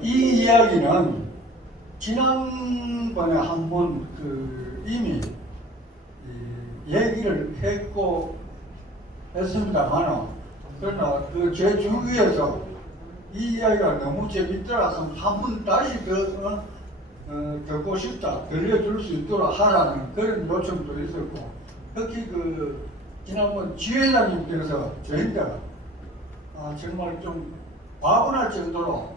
이 이야기는 지난번에 한번 이미 얘기를 했고 했습니다만, 그러나 제 주위에서 이 이야기가 너무 재밌더라 하면 한번 다시 듣고 싶다, 들려줄 수 있도록 하라는 그런 요청도 있었고, 특히 지난번 지회장님께서 저희가 정말 좀 과분할 정도로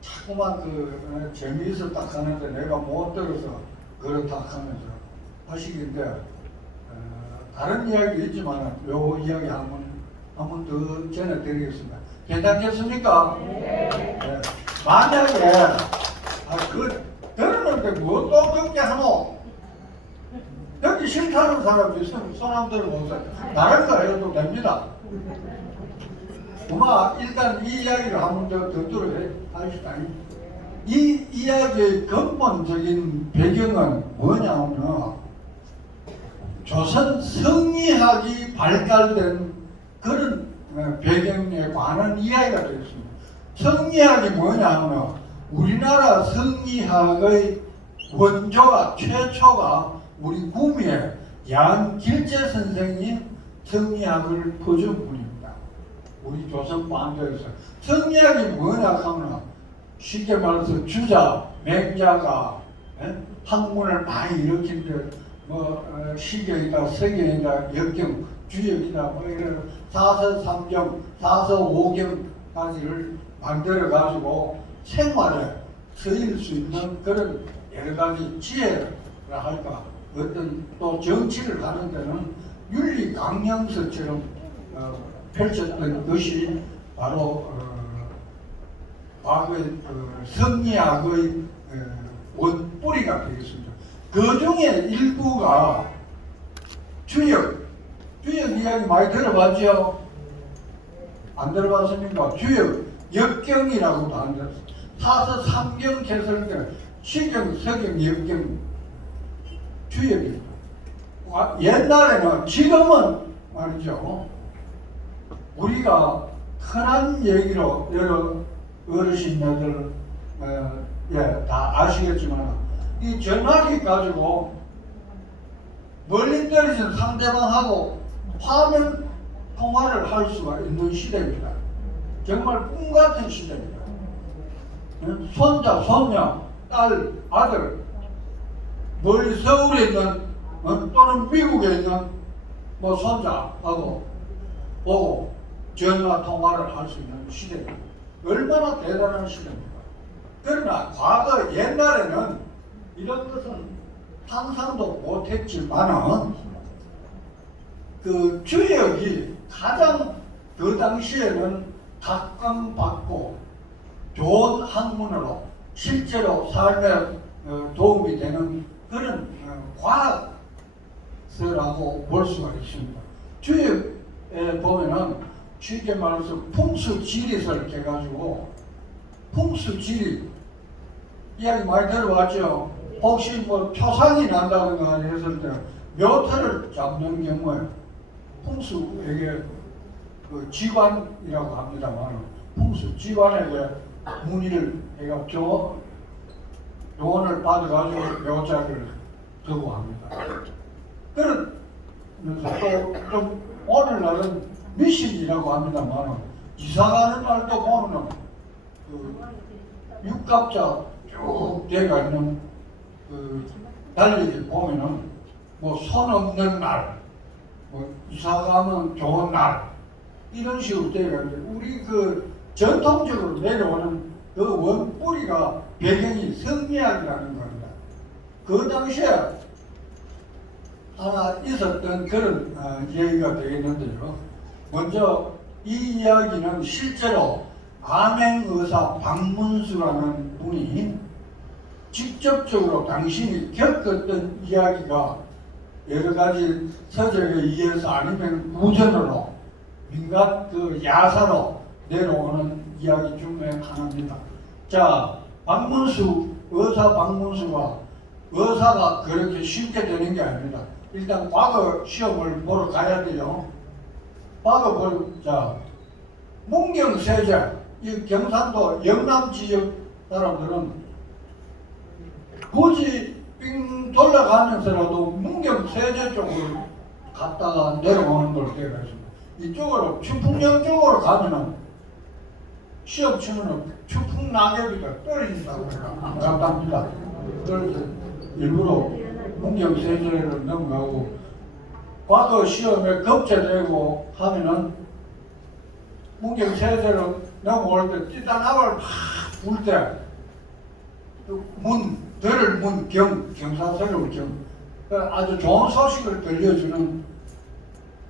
자꾸만 재미있었다 하는데 내가 못 들어서 그렇다 하면서 하시길래 다른 이야기 있지만 요 이야기 한번 더 전해드리겠습니다. 괜찮겠습니까? 네. 만약에 들었는데 뭐 또 그렇게 하노? 여기 싫다는 사람이 있으면 손 한번 들어보세요. 다른 거 해도 됩니다. 일단 이 이야기를 한번 더 듣도록 하시다. 이 이야기의 근본적인 배경은 뭐냐면 조선 성리학이 발달된 그런 배경에 관한 이야기가 되었습니다. 성리학이 뭐냐면 우리나라 성리학의 원조가 최초가 우리 구미의 양길재 선생님 성리학을 퍼준 분입니다. 우리 조선 반도에서 성리학이 뭐냐 하면 쉽게 말해서 주자, 맹자가 학문을 많이 일으킨 시경이다, 서경이다, 역경, 주역이다, 이런 사서삼경, 사서오경까지를 만들어 가지고 생활에 쓰일 수 있는 그런 여러 가지 지혜라 할까, 어떤 또 정치를 하는 데는 윤리 강령서처럼 펼쳤던 것이 바로 과거의 성리학의 원뿌리가 되겠습니다. 그 중에 일부가 주역 이야기 많이 들어봤죠? 안 들어봤습니까? 주역, 역경이라고도 하는데 사서 삼경 개설 때 시경, 서경, 역경, 주역입니다. 옛날에는, 지금은 말이죠, 우리가 흔한 얘기로 여러 어르신들 다 아시겠지만 이 전화기 가지고 멀리 떨어진 상대방하고 화면 통화를 할 수가 있는 시대입니다. 정말 꿈 같은 시대입니다. 손자, 손녀, 딸, 아들, 멀리 서울에 있는 또는 미국에 있는 손자하고 보고 전화 통화를 할 수 있는 시대입니다. 얼마나 대단한 시대입니까? 그러나 과거 옛날에는 이런 것은 상상도 못했지만은 주역이 가장 그 당시에는 각광받고 좋은 학문으로 실제로 삶에 도움이 되는 그런 과학서라고 볼 수가 있습니다. 주역에 보면은 쉽게 말해서 풍수지리설 해가지고, 풍수지리 이야기 많이 들어봤죠? 혹시 표상이 난다든가 했을 때 묘터를 잡는 경우에 풍수에게 지관이라고 합니다만, 풍수지관에게 문의를 해가 조언을 받아가지고 묘자를 두고 합니다. 그러면서 또 좀 오늘날은 미신이라고 합니다만, 이사가는 날도 보면은 육갑자 쭉 되어 있는 달리기 보면은 손 없는 날, 이사가면 좋은 날, 이런 식으로 되어 있는데, 우리 전통적으로 내려오는 원뿌리가 배경이 성리학이라는 겁니다. 그 당시에 하나 있었던 그런 얘기가 되겠는데요. 먼저 이 이야기는 실제로 암행의사 박문수라는 분이 직접적으로 당신이 겪었던 이야기가 여러 가지 서적에 의해서 아니면 우전으로 민간 야사로 내려오는 이야기 중에 하나입니다. 자, 의사 박문수가 의사가 그렇게 쉽게 되는 게 아닙니다. 일단 과거 시험을 보러 가야 돼요. 과거 자, 문경세제 이 경상도 영남 지역 사람들은 굳이 삥 돌아가면서라도 문경 세제 쪽으로 갔다가 내려오는 걸 때가 있습니다. 이쪽으로 추풍령 쪽으로 가면은 시험 치면은 추풍 낙엽이가 떨어진다고 생각합니다. 그래서 일부러 문경 세제를 넘어가고 과거 시험에 겁제되고 하면은 문경 세제를 넘어올 때 띠단합을 막 불 때 들을 문 경사스러운 아주 좋은 소식을 들려주는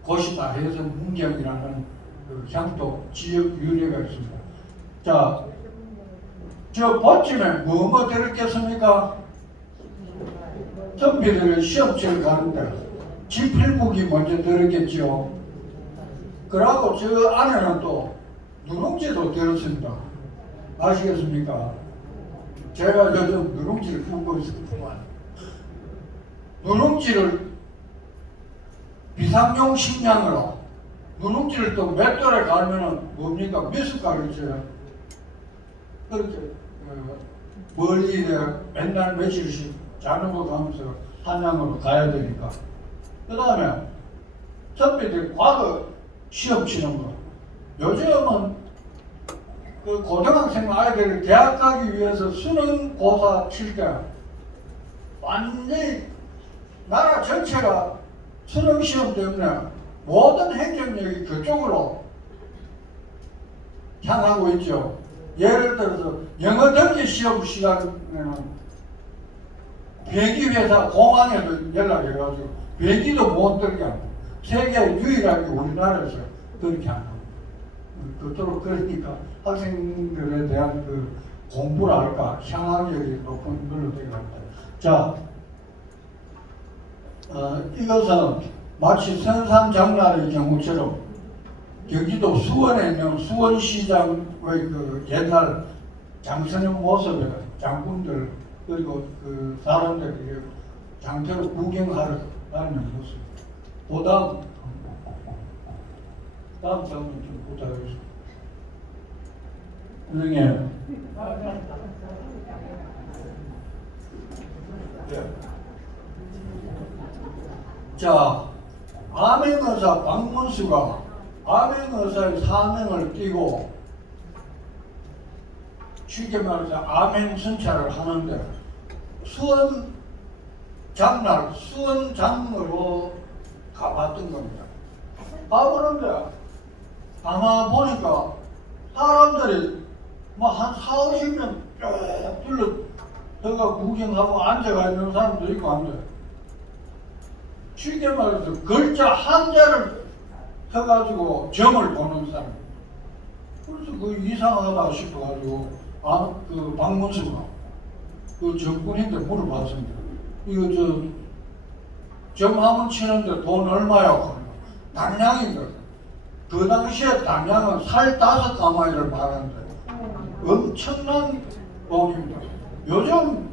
곳이다 해서 문경이라는 그 향도 지역 유래가 있습니다. 자, 저 보침에 뭐뭐 들었겠습니까? 선비들 시험치를 가는데 지필국이 먼저 들었겠죠. 그러고 저 안에는 또 누룽지도 들었습니다. 아시겠습니까? 제가 요즘 누룽지를 굽고 있습니다만 누룽지를 비상용 식량으로 누룽지를 또 맷돌에 갈면은 뭡니까? 미숫가루죠. 그렇게 멀리 맨날 며칠씩 자전거 가면서 한양으로 가야 되니까. 그 다음에 선배들 과거 시험 치는 거. 요즘은 그 고등학생 아이들이 대학 가기 위해서 수능고사 칠 때 완전히 나라 전체가 수능시험 때문에 모든 행정력이 그쪽으로 향하고 있죠. 예를 들어서 영어 등기 시험 시간에는 비행기회사 공항에도 연락해가지고 비행기도 못 들게 하고 세계 유일하게 우리나라에서 그렇게 하고 그토록 그러니까 학생들에 대한 그 공부랄까 향학력이 높은 걸로 되어 갑니다. 자, 이것은 마치 선산장날의 경우처럼 경기도 수원에 있는 수원시장의 그 옛날 장선형 모습의 장군들 그리고 그 사람들이 장터를 구경하러 다니는 모습. 그 다음 장면 좀 부탁드리겠습니다. 선생님. 네. 자, 암행의사 박문수가 암행의사의 사명을 띠고 쉽게 말해서 암행순찰을 하는데 수원 장으로 가봤던 겁니다. 가보는데 가만 보니까 사람들이 막 한 40~50명 쭉 둘러 들어가 구경하고 앉아가 있는 사람도 있고 한데 쉽게 말해서 글자 한자를 써가지고 점을 보는 사람. 그래서 그 이상하다 싶어가지고 그 박문수가 그 정군인데 물어봤습니다. 이거 점하면 치는데 돈 얼마야? 단량인데 그 당시에 단량은 살 5가마니를 말하는데 엄청난 돈입니다. 요즘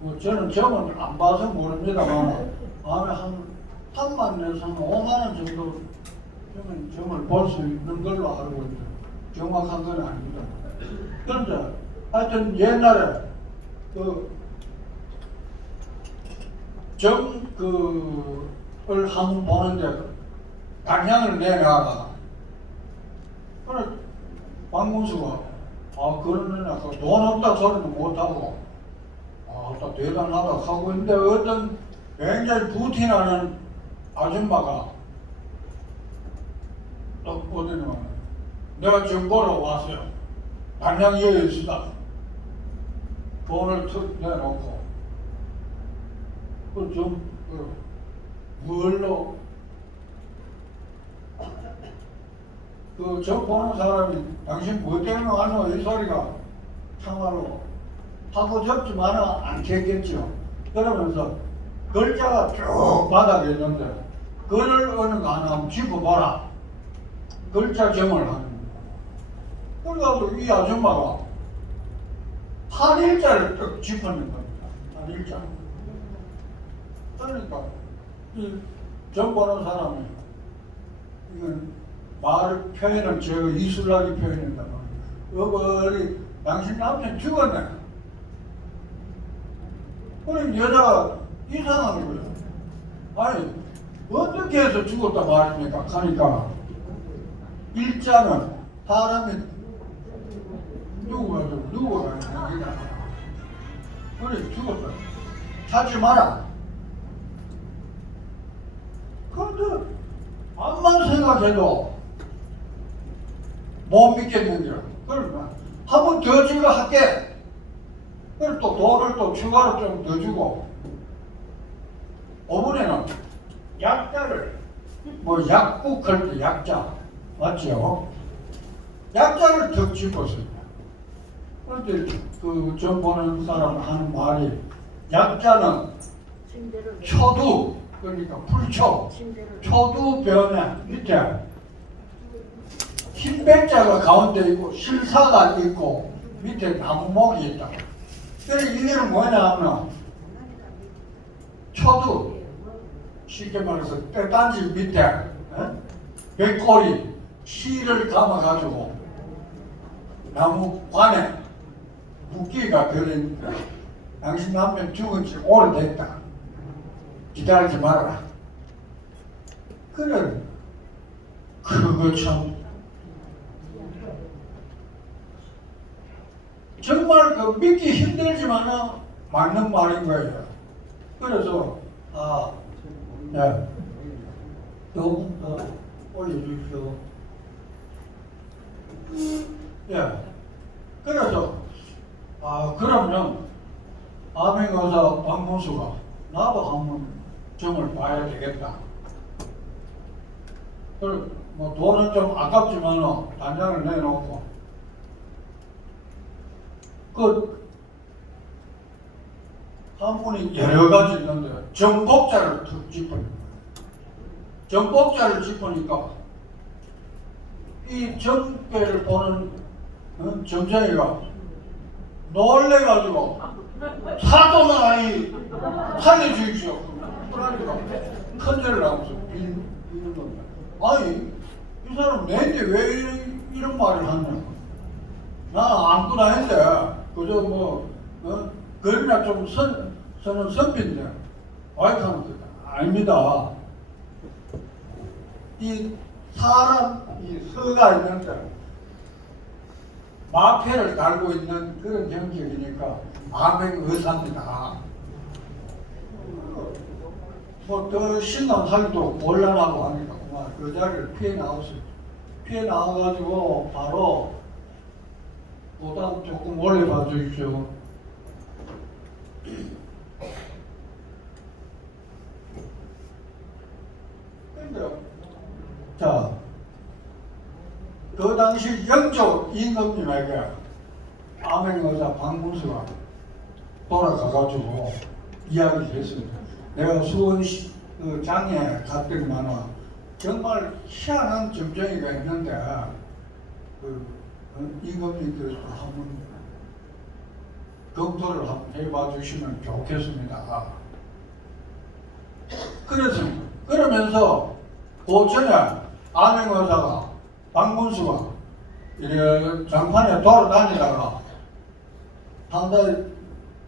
뭐 저는 점은 안 봐서 모릅니다만 밤에 한 3만 내서 한 5만 원 정도 점을 볼 수 있는 걸로 알고 있는데 정확한 건 아닙니다. 그런데 하여튼 옛날에 을 한번 보는데 단량을 내놔라. 그래 박문수가 그러면 아까 돈 없다 소리는 못하고 또 대단하다 하고 있는데 어떤 굉장히 부티나는 아줌마가 또 보더니만 내가 좀 보러 왔어요. 단량이 여기 있다. 돈을 툭 내놓고 뭘로 저 보는 사람이 당신 뭐 때문에 왔노? 이 소리가 참말로 하고 접지만은 않겠겠죠. 그러면서 글자가 쭉 바닥에 있는데 글을 어느 거 하나 한번 짚어봐라. 글자 점을 하는 거예요. 그래가지고 이 아줌마가 한일자를 쭉 짚어낸 겁니다. 한일자. 그러니까 이 점 보는 사람이 이건 말 표현을 제가 이술나게 표현한다 어버리 당신 남편 죽었네. 그럼 여자가 이상한 거예요. 아니 어떻게 해서 죽었다 말입니까? 하니까 일자는 사람이 누구가 있냐. 그래 죽었다. 찾지 마라. 그런데 암만 생각해도 못 믿겠는데 그러면 한 번 더 주고 할게. 그래 또 돈을 또 추가로 좀 더 주고 5분에는 약자를 뭐 약국할 때 약자 맞죠? 약자를 더 짚었습니다. 그런데 그 전 보는 사람 하는 말이 약자는 초두 그러니까 풀초 초두 변에 밑에 흰백자가 가운데 있고 실사가 있고 밑에 나무목이 있다. 그래서 이게는 뭐냐 하면 초두 쉽게 말해서 떼단지 밑에 백골이 실을 감아가지고 나무 관에 붓기가 걸린 당신 남편 죽은 지 오래됐다. 기다리지 말아라. 그래 그거 참 정말 그 믿기 힘들지만 맞는 말인 거예요. 그래서 네. 조금 더 올려주십시오. 예. 그래서 그러면 암행의사 박문수가 나도 한번 점을 봐야 되겠다. 그럼 뭐 돈은 좀 아깝지만 단장을 내놓고 그 한문이 여러 가지 있는데 정복자를 툭 짚어요. 정복자를 짚으니까 이 정계를 보는 점쟁이가 놀래가지고 사돈 아이 살려주십시오. 그러니까 큰절을 하면서 비는 겁니다. 아니 이 사람 내한테 왜 이런 말을 하냐. 나 아무거나 했는데 그저 뭐 그러나 좀 선은 선비인데 와이프는 아닙니다. 이 사람 이 서가 있는데 마패를 달고 있는 그런 경격이니까 암행의사입니다. 뭐 더 신앙하기도 곤란하고 하니까 그 자리를 피해 나왔어요. 피해 나와가지고 바로 보다 조금 올려봐 주십시오. 자, 그 당시 영조 임금님에게 암행의사 박문수가 돌아가가지고 이야기를 했습니다. 내가 수원시 그 장에 갔더니만 정말 희한한 점쟁이가 있는데 그 임금님께서 한번 검토를 한번 해봐 주시면 좋겠습니다. 그러면서 고전에 암행의사가 박문수가 이래 장판에 돌아다니다가 상당히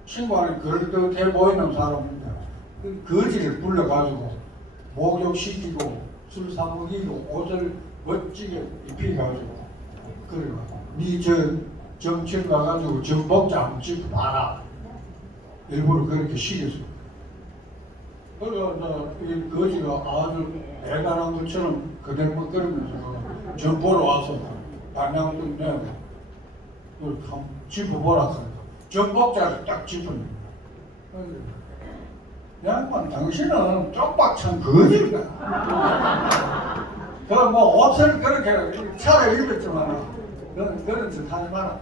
신관이 그럴듯해 보이는 사람인데 그 거지를 불러가지고 목욕시키고 술 사먹이고 옷을 멋지게 입혀가지고 그래가 니 정칠 가가지고 정복자 한번 찍고 봐라. 일부러 그렇게 시켰어. 그래서 이 거지가 아주 대단한 것처럼 그대로 그러면서 저 보러 와서 단양도 내고 그걸 한번 짚어보라 그러니까 정복자를 딱 짚어냅니다. 양반 당신은 쪽박찬 거지다. 뭐 옷을 그렇게 차려 입었지만 그런 짓 하지 마라.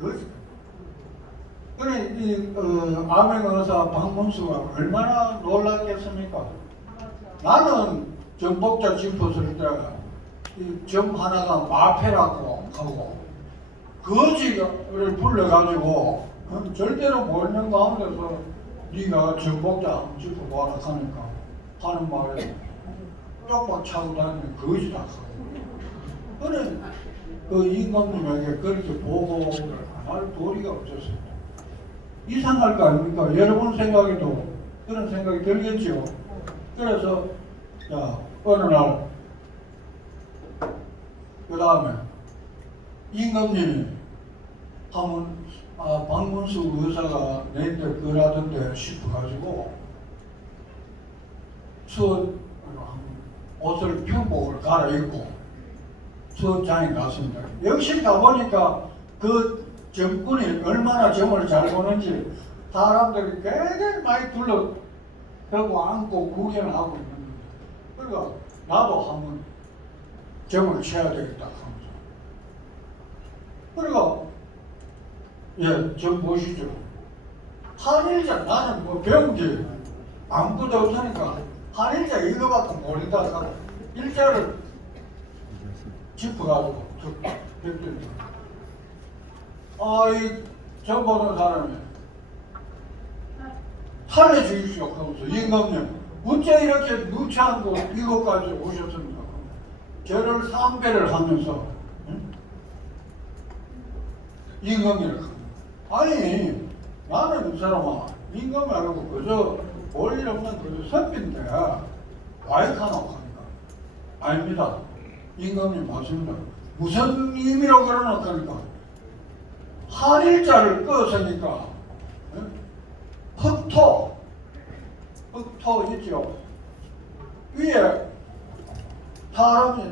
거지. 그래 이 암행의사 박문수가 얼마나 놀랐겠습니까? 나는 정복자 짚었을 때 이 점 하나가 마패라고 하고 거지를 불러가지고 절대로 모르는 가운데서 네가 정복자 한번 짚어봐라 하니까 하는 말에 쪽박 차고 다니는 거지다. 그래, 그 임금님에게 그렇게 보고를 안 할 도리가 없었습니다. 이상할 거 아닙니까? 여러분 생각에도 그런 생각이 들겠죠. 그래서, 자, 어느 날, 그 다음에, 임금님이 하면, 박문수 의사가 내인데 그러던데 싶어가지고, 옷을 평복을 갈아입고, 수업장에 갔습니다. 역시 가보니까 그 정권이 얼마나 점을 잘 보는지 사람들이 굉장히 많이 둘러대고 앉고 구경하고 있는 거예요. 그러니까 나도 한번 점을 쳐야 되겠다 하면서. 그러니까 점 보시죠. 한일자 나는 뭐 배운 게 아무것도 없으니까 한일자 이거밖에 모른다. 일자를 짚어가지고 벽돌이 이 점 보는 사람이 살려주십시오 하면서 임금님 어째 이렇게 누추한 거 이것까지 오셨습니까? 저를 상배를 하면서 임금님을 아니 나는 이 사람아 임금이라고 그저 볼일 없는 그저 선비인데 와이카노 하니까 아닙니다. 임금님 맞습니다. 무슨 의미로 그러노니까 한일자를 끄었으니까 흑토 있죠. 위에 사람이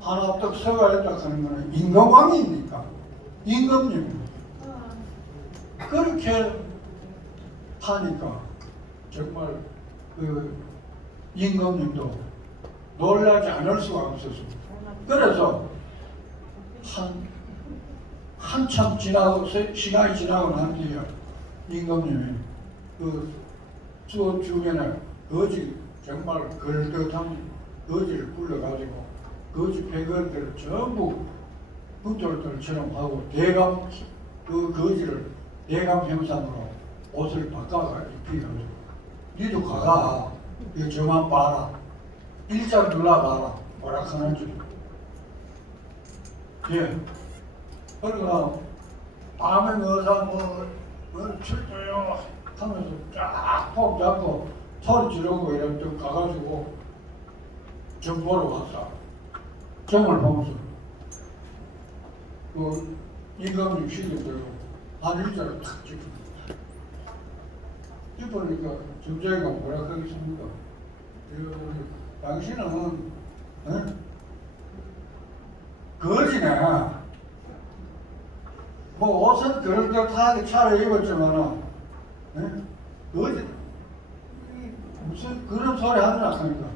하나 딱 서가 있다 하는 거는 임금왕이니까 임금님 그렇게 하니까 정말 그 임금님도 놀라지 않을 수가 없었습니다. 그래서 한참 지나고 시간이 지나고 난 뒤에 임금님이 그 수업 주변에 거지 정말 걸긋한 거지를 불러가지고 거지 패거리들을 전부 군졸들처럼 하고 대감 그 거지를 대감 형상으로 옷을 바꿔가 입히가지고 니도 가가 이거 저만 봐라 일자 눌러봐라 뭐라 하는지. 예. 그러니까 밤에 의사 뭐 출두요 하면서 쫙 폼 잡고 소리 지르고 이렇게 가가지고 점 보러 갔어. 점을 보면서 그 임금님 시킨 대로 한 일자를 탁 짚으니까 점쟁이가 뭐라 하겠습니까? 당신은 거지네. 뭐 옷은 그럴듯하게 차려입었지만은 거지 무슨 그런 소리 하느냐 하니까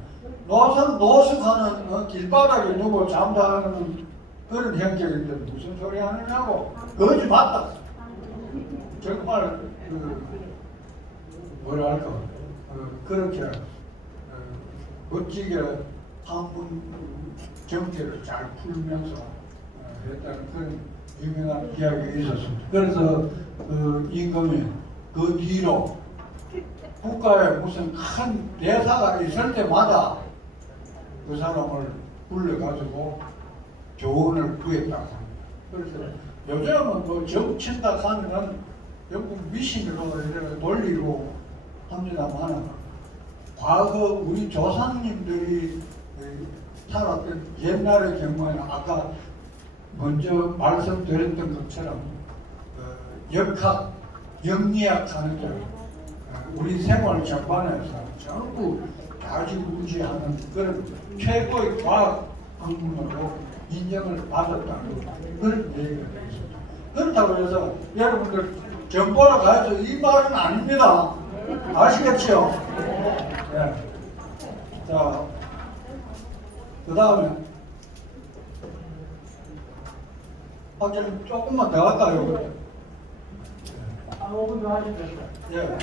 노숙하는 길바닥에 누워 잠자는 그런 형격인데 무슨 소리 하느냐고. 거지 맞다. 정말 뭐랄까 그렇게 멋지게 한분 정체를 잘 풀면서 했다는 그런 유명한 이야기가 있었습니다. 그래서 그 임금이 그 뒤로 국가에 무슨 큰 대사가 있을 때마다 그 사람을 불러가지고 교훈을 구했다고 합니다. 그래서 요즘은 뭐 정친다 하면은 전부 미신으로 이렇게 돌리고 합니다만 과거 우리 조상님들이 살았던 옛날의 경우에는 아까 먼저 말씀드렸던 것처럼 역학, 영리학 하는 우리 생활 전반에서 전부 다지무지하는 그런 최고의 과학 학문으로 인정을 받았다는 그런 얘기가 되겠습니다. 그렇다고 해서 여러분들 점 보러 가야죠. 이 말은 아닙니다. 아시겠죠? 네. 자, 그 다음에 박사님 조금만 더 할까요? 5분 더 하시면 됩니다. 예.